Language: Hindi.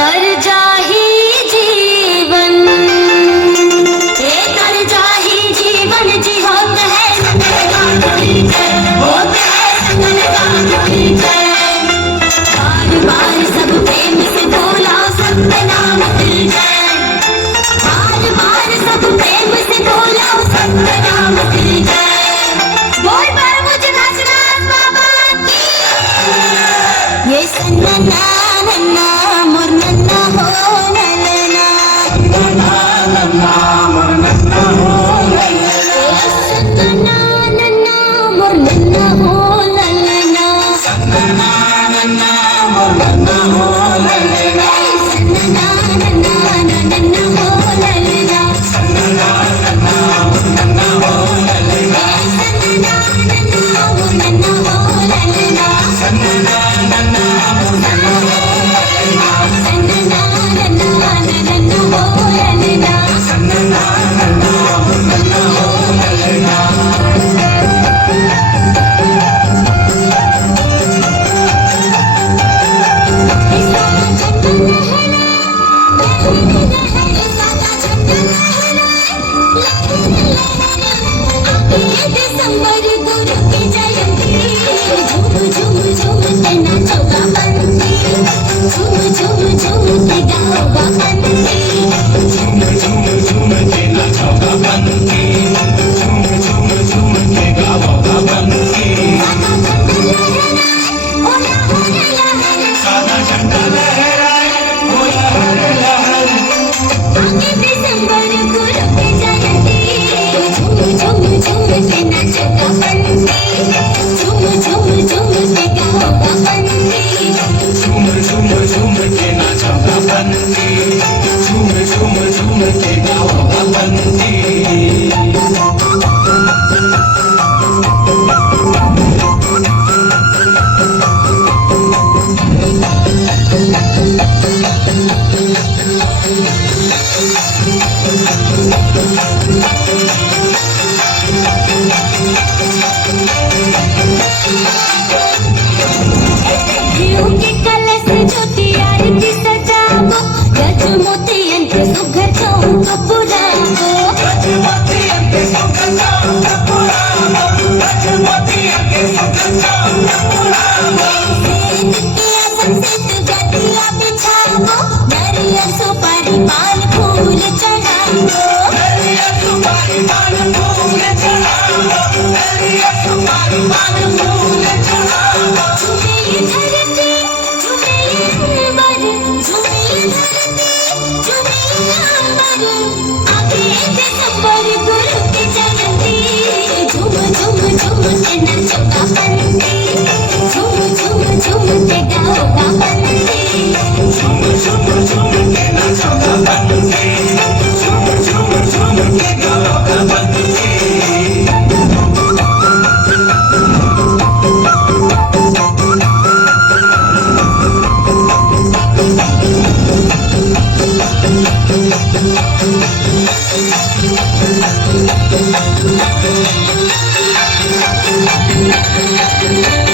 तर जाही जीवन, ये तर जाही जीवन जी होते हैं होते हैं बार बार सब प्रेम से बोला सत्य नाम मिल जाए, बार बार सब प्रेम से बोला सत्य नाम मिल जाए। बोल पर मुझे घासराज बाबा की ये सन्ना नन्ना मोर नन्ना हो नन्ना नन्ना मोर नन्ना हो सन्ना नन्ना मोर नन्ना हो नन्ना सन्ना नन्ना मोर नन्ना हो नन्ना सन्ना नन्ना नन्ना हो नन्ना सन्ना नन्ना मोर नन्ना हो नन्ना सन्ना नन्ना मोर नन्ना हो नन्ना सन्ना नन्ना मोर नन्ना हो नन्ना सन्ना नन्ना नन्ना हो नन्ना सन्ना नन्ना मोर नन्ना हो नन्ना। दिसंबर गुरु की जयंती झूम झूम झूम के नाचोगा बंसी झूम झूम झूम के गाओगा बंसी झूम झूम झूम के नाचोगा बंसी झूम झूम झूम के गाओगा बंसी सादा झंडा लहराए ओ लहर लहर आगे दिसंबर गुरु की जयंती झूम झूम झूम के नाचोगा बंसी झूम झूम झूम के गाओगा बंसी झूम झूम झूम के नाचोगा बंसी झूम झूम झूम के गाओगा बंसी। घिउ के कलश ज्योति आरती सजावो गज मोतियन के सुघर चौक पुरावो गज मोतियन के सुघर चौक पुरावो गज मोतियन के सुघर चौक पुरावो नित्य संसित गदिया बिछावो नरियल सुपारी पान फूल चढ़ावो नरियल सुपारी पान फूल चढ़ावो नरियल सुपारी पान फूल चढ़ावो झूमे ये धरती झूमे ये अंबर झूमे ये धरती झूमे ये अंबर आगे दिसंबर गुरु की जयंती झूम झूम झूम के नाचोगा बंसी झूम झूम झूम के गाओगा बंसी झूम झूम झूम के नाचोगा बंसी झूम झूम झूम के गाओगा बंसी। Thank you.